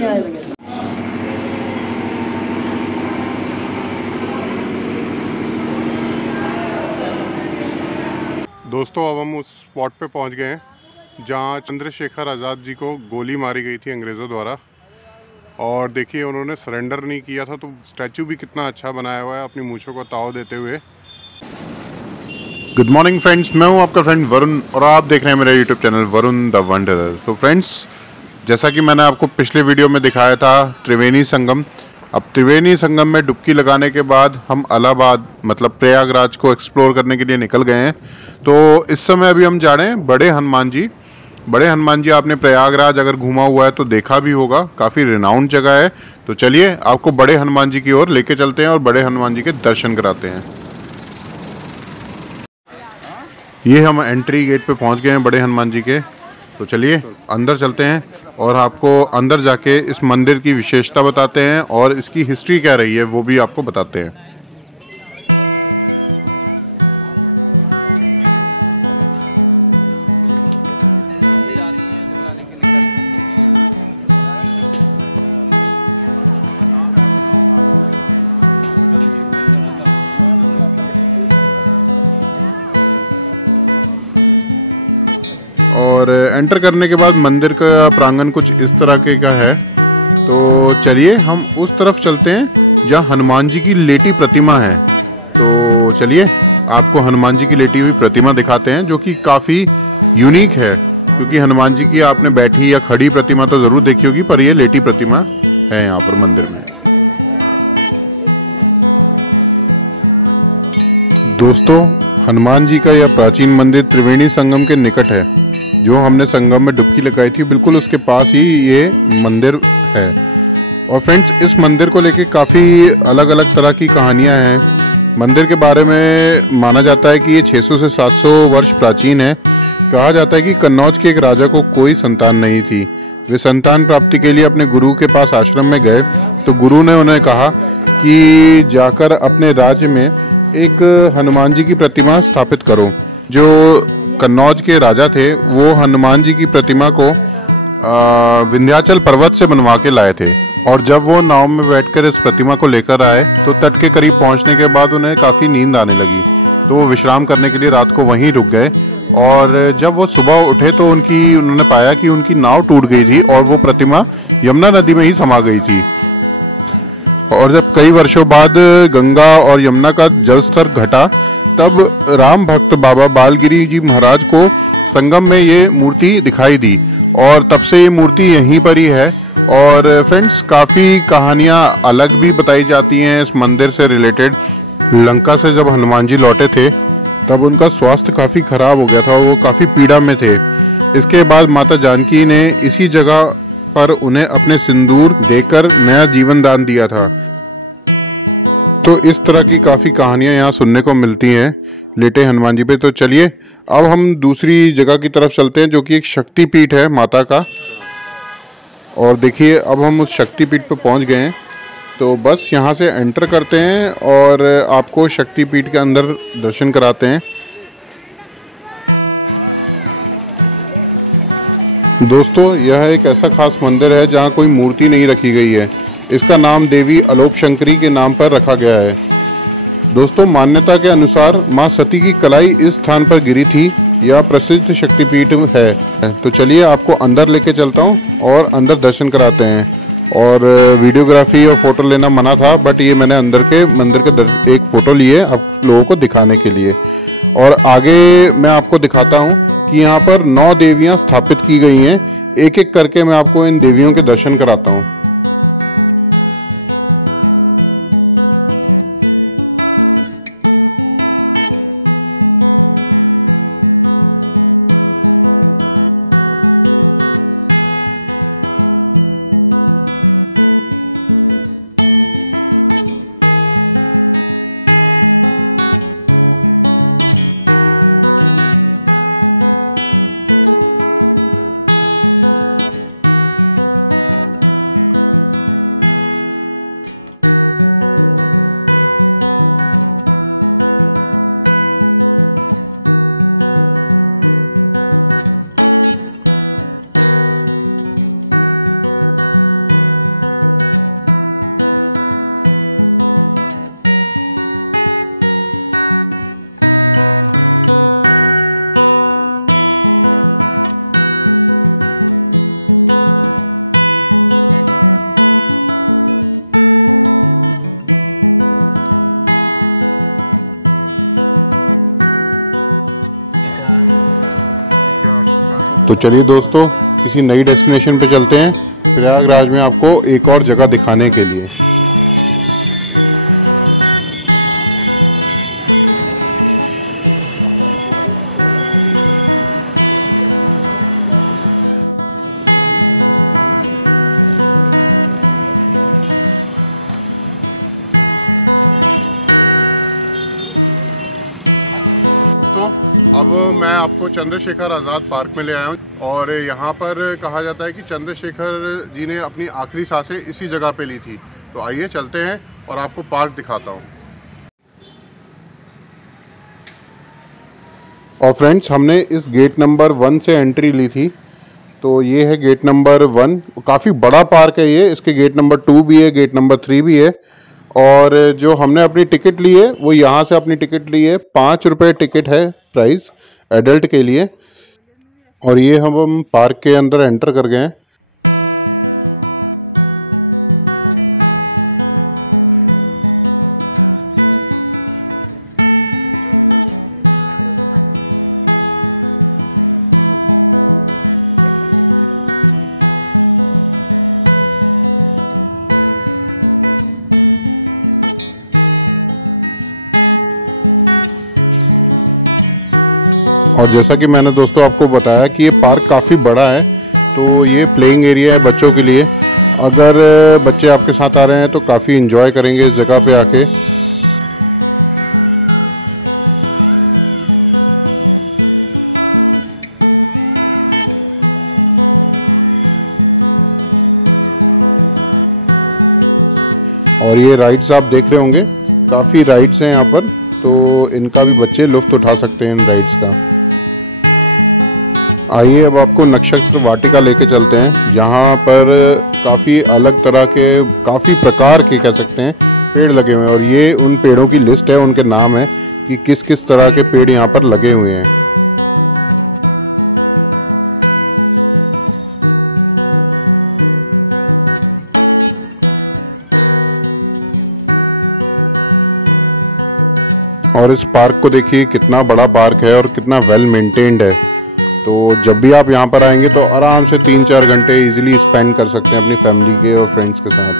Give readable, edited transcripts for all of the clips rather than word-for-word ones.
दोस्तों अब हम उस स्पॉट पे पहुंच गए हैं जहां चंद्रशेखर आज़ाद जी को गोली मारी गई थी अंग्रेज़ों द्वारा। और देखिए उन्होंने सरेंडर नहीं किया था, तो स्टैचू भी कितना अच्छा बनाया हुआ है अपनी मूंछों को ताव देते हुए। गुड मॉर्निंग फ्रेंड्स, मैं हूं आपका फ्रेंड वरुण और आप देख रहे हैं मेरा YouTube channel Varun the wanderer. तो फ्रेंड्स, जैसा कि मैंने आपको पिछले वीडियो में दिखाया था त्रिवेणी संगम, अब त्रिवेणी संगम में डुबकी लगाने के बाद हम इलाहाबाद मतलब प्रयागराज को एक्सप्लोर करने के लिए निकल गए हैं। तो इस समय अभी हम जा रहे हैं बड़े हनुमान जी। बड़े हनुमान जी आपने प्रयागराज अगर घूमा हुआ है तो देखा भी होगा, काफ़ी रिनाउंड जगह है। तो चलिए आपको बड़े हनुमान जी की ओर लेके चलते हैं और बड़े हनुमान जी के दर्शन कराते हैं। ये हम एंट्री गेट पे पहुंच गए हैं बड़े हनुमान जी के। तो चलिए अंदर चलते हैं और आपको अंदर जाके इस मंदिर की विशेषता बताते हैं और इसकी हिस्ट्री क्या रही है वो भी आपको बताते हैं। और एंटर करने के बाद मंदिर का प्रांगण कुछ इस तरह के का है। तो चलिए हम उस तरफ चलते हैं जहाँ हनुमान जी की लेटी प्रतिमा है। तो चलिए आपको हनुमान जी की लेटी हुई प्रतिमा दिखाते हैं, जो कि काफ़ी यूनिक है, क्योंकि हनुमान जी की आपने बैठी या खड़ी प्रतिमा तो ज़रूर देखी होगी, पर ये लेटी प्रतिमा है यहाँ पर मंदिर में। दोस्तों, हनुमान जी का यह प्राचीन मंदिर त्रिवेणी संगम के निकट है। जो हमने संगम में डुबकी लगाई थी बिल्कुल उसके पास ही ये मंदिर है। और फ्रेंड्स, इस मंदिर को लेके काफ़ी अलग अलग तरह की कहानियां हैं। मंदिर के बारे में माना जाता है कि ये 600 से 700 वर्ष प्राचीन है। कहा जाता है कि कन्नौज के एक राजा को कोई संतान नहीं थी। वे संतान प्राप्ति के लिए अपने गुरु के पास आश्रम में गए, तो गुरु ने उन्हें कहा कि जाकर अपने राज्य में एक हनुमान जी की प्रतिमा स्थापित करो। जो कन्नौज के राजा थे वो हनुमान जी की प्रतिमा को विंध्याचल पर्वत से बनवा के लाए थे। और जब वो नाव में बैठकर इस प्रतिमा को लेकर आए तो तट के करीब पहुंचने के बाद उन्हें काफ़ी नींद आने लगी, तो वो विश्राम करने के लिए रात को वहीं रुक गए। और जब वो सुबह उठे तो उन्होंने पाया कि उनकी नाव टूट गई थी और वो प्रतिमा यमुना नदी में ही समा गई थी। और जब कई वर्षों बाद गंगा और यमुना का जल स्तर घटा, तब राम भक्त बाबा बालगिरी जी महाराज को संगम में ये मूर्ति दिखाई दी और तब से ये मूर्ति यहीं पर ही है। और फ्रेंड्स, काफ़ी कहानियाँ अलग भी बताई जाती हैं इस मंदिर से रिलेटेड। लंका से जब हनुमान जी लौटे थे तब उनका स्वास्थ्य काफ़ी खराब हो गया था और वो काफ़ी पीड़ा में थे। इसके बाद माता जानकी ने इसी जगह पर उन्हें अपने सिंदूर देकर नया जीवन दान दिया था। तो इस तरह की काफ़ी कहानियाँ यहाँ सुनने को मिलती हैं लेटे हनुमान जी पे। तो चलिए अब हम दूसरी जगह की तरफ चलते हैं, जो कि एक शक्तिपीठ है माता का। और देखिए अब हम उस शक्तिपीठ पे पहुँच गए हैं। तो बस यहाँ से एंटर करते हैं और आपको शक्तिपीठ के अंदर दर्शन कराते हैं। दोस्तों, यह एक ऐसा खास मंदिर है जहाँ कोई मूर्ति नहीं रखी गई है। इसका नाम देवी अलोप शंकरी के नाम पर रखा गया है। दोस्तों, मान्यता के अनुसार मां सती की कलाई इस स्थान पर गिरी थी। यह प्रसिद्ध शक्तिपीठ है। तो चलिए आपको अंदर लेके चलता हूं और अंदर दर्शन कराते हैं। और वीडियोग्राफी और फोटो लेना मना था, बट ये मैंने अंदर के मंदिर के एक फ़ोटो लिए आप लोगों को दिखाने के लिए। और आगे मैं आपको दिखाता हूँ कि यहाँ पर 9 देवियाँ स्थापित की गई हैं। एक एक करके मैं आपको इन देवियों के दर्शन कराता हूँ। तो चलिए दोस्तों, किसी नई डेस्टिनेशन पे चलते हैं प्रयागराज में आपको एक और जगह दिखाने के लिए। तो अब मैं आपको चंद्रशेखर आज़ाद पार्क में ले आया हूँ और यहाँ पर कहा जाता है कि चंद्रशेखर जी ने अपनी आखिरी सांसें इसी जगह पे ली थी। तो आइए चलते हैं और आपको पार्क दिखाता हूँ। और फ्रेंड्स, हमने इस गेट नंबर 1 से एंट्री ली थी। तो ये है गेट नंबर 1। काफ़ी बड़ा पार्क है ये। इसके गेट नंबर 2 भी है, गेट नंबर 3 भी है। और जो हमने अपनी टिकट ली है वो यहाँ से अपनी टिकट ली है, 5 रुपये टिकट है प्राइस एडल्ट के लिए। और ये हम पार्क के अंदर एंटर कर गए हैं। और जैसा कि मैंने दोस्तों आपको बताया कि ये पार्क काफ़ी बड़ा है। तो ये प्लेइंग एरिया है बच्चों के लिए। अगर बच्चे आपके साथ आ रहे हैं तो काफ़ी एंजॉय करेंगे इस जगह पे आके। और ये राइड्स आप देख रहे होंगे, काफ़ी राइड्स हैं यहाँ पर। तो इनका भी बच्चे लुत्फ़ उठा सकते हैं इन राइड्स का। आइए अब आपको नक्षत्र वाटिका लेके चलते हैं, जहाँ पर काफ़ी अलग तरह के, काफ़ी प्रकार के कह सकते हैं पेड़ लगे हुए हैं। और ये उन पेड़ों की लिस्ट है, उनके नाम है कि किस किस तरह के पेड़ यहाँ पर लगे हुए हैं। और इस पार्क को देखिए, कितना बड़ा पार्क है और कितना वेल मेंटेन्ड है। तो जब भी आप यहाँ पर आएंगे तो आराम से 3-4 घंटे इजीली स्पेंड कर सकते हैं अपनी फैमिली के और फ्रेंड्स के साथ।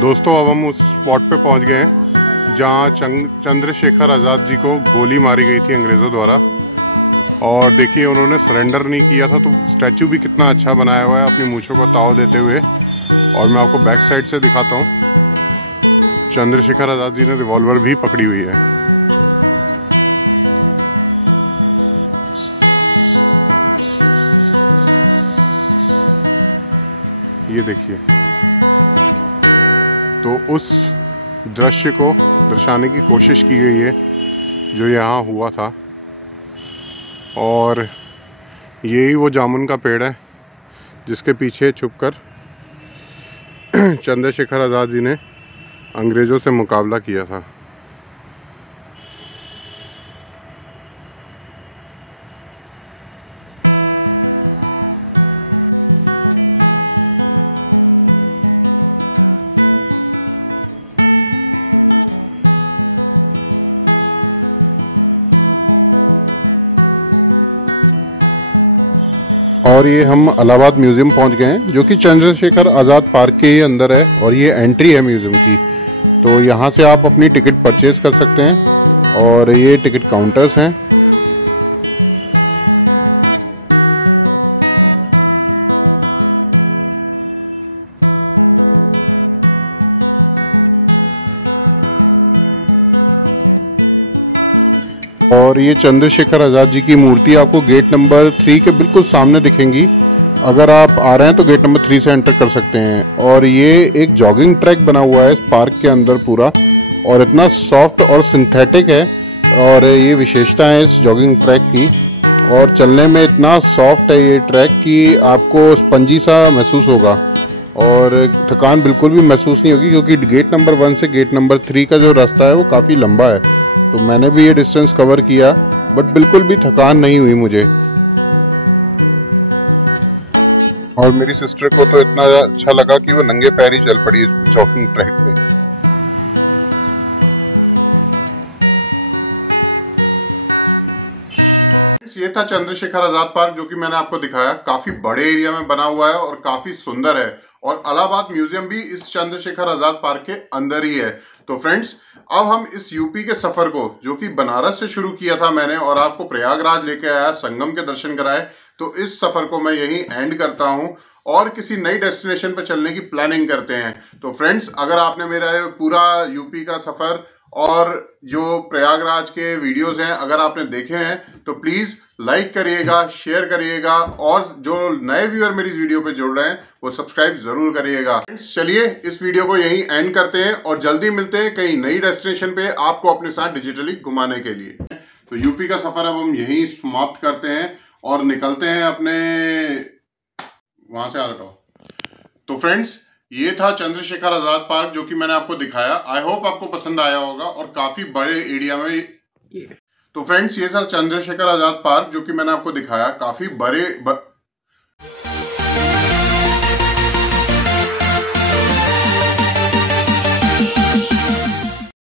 दोस्तों, अब हम उस स्पॉट पे पहुँच गए हैं जहाँ चंद्रशेखर आज़ाद जी को गोली मारी गई थी अंग्रेज़ों द्वारा। और देखिए, उन्होंने सरेंडर नहीं किया था। तो स्टैचू भी कितना अच्छा बनाया हुआ है अपनी मूँछों को ताव देते हुए। और मैं आपको बैक साइड से दिखाता हूँ, चंद्रशेखर आज़ाद जी ने रिवॉल्वर भी पकड़ी हुई है। ये देखिए, तो उस दृश्य को दर्शाने की कोशिश की गई है जो यहाँ हुआ था। और यही वो जामुन का पेड़ है जिसके पीछे छुपकर चंद्रशेखर आज़ाद जी ने अंग्रेज़ों से मुकाबला किया था। और ये हम इलाहाबाद म्यूज़ियम पहुंच गए हैं, जो कि चंद्रशेखर आज़ाद पार्क के ही अंदर है। और ये एंट्री है म्यूज़ियम की। तो यहाँ से आप अपनी टिकट परचेज़ कर सकते हैं। और ये टिकट काउंटर्स हैं। और ये चंद्रशेखर आज़ाद जी की मूर्ति आपको गेट नंबर 3 के बिल्कुल सामने दिखेंगी। अगर आप आ रहे हैं तो गेट नंबर 3 से एंटर कर सकते हैं। और ये एक जॉगिंग ट्रैक बना हुआ है इस पार्क के अंदर पूरा, और इतना सॉफ्ट और सिंथेटिक है। और ये विशेषता है इस जॉगिंग ट्रैक की। और चलने में इतना सॉफ्ट है ये ट्रैक कि आपको स्पंजी सा महसूस होगा और थकान बिल्कुल भी महसूस नहीं होगी, क्योंकि गेट नंबर 1 से गेट नंबर 3 का जो रास्ता है वो काफ़ी लंबा है। तो मैंने भी ये डिस्टेंस कवर किया, बट बिल्कुल भी थकान नहीं हुई मुझे। और मेरी सिस्टर को तो इतना अच्छा लगा कि वो नंगे पैर ही चल पड़ी इस जॉगिंग ट्रैक पे। ये था चंद्रशेखर आजाद पार्क जो कि मैंने आपको दिखाया। काफी बड़े एरिया में बना हुआ है और काफी सुंदर है, और इलाहाबाद म्यूजियम भी इस चंद्रशेखर आजाद पार्क के अंदर ही है। तो फ्रेंड्स, अब हम इस यूपी के सफर को, जो कि बनारस से शुरू किया था मैंने और आपको प्रयागराज लेके आया, संगम के दर्शन कराए, तो इस सफर को मैं यहीं एंड करता हूं और किसी नई डेस्टिनेशन पर चलने की प्लानिंग करते हैं। तो फ्रेंड्स, अगर आपने मेरा पूरा यूपी का सफर और जो प्रयागराज के वीडियोस हैं अगर आपने देखे हैं तो प्लीज लाइक करिएगा, शेयर करिएगा, और जो नए व्यूअर मेरी वीडियो पे जुड़ रहे हैं वो सब्सक्राइब जरूर करिएगा। फ्रेंड्स, चलिए इस वीडियो को यहीं एंड करते हैं और जल्दी मिलते हैं कहीं नई डेस्टिनेशन पे आपको अपने साथ डिजिटली घुमाने के लिए। तो यूपी का सफर अब हम यहीं समाप्त करते हैं और निकलते हैं अपने वहां से। आ रहा तो फ्रेंड्स, ये था चंद्रशेखर आजाद पार्क जो कि मैंने आपको दिखाया। आई होप आपको पसंद आया होगा और काफी बड़े एरिया में। तो फ्रेंड्स, ये था चंद्रशेखर आजाद पार्क जो कि मैंने आपको दिखाया। काफी बड़े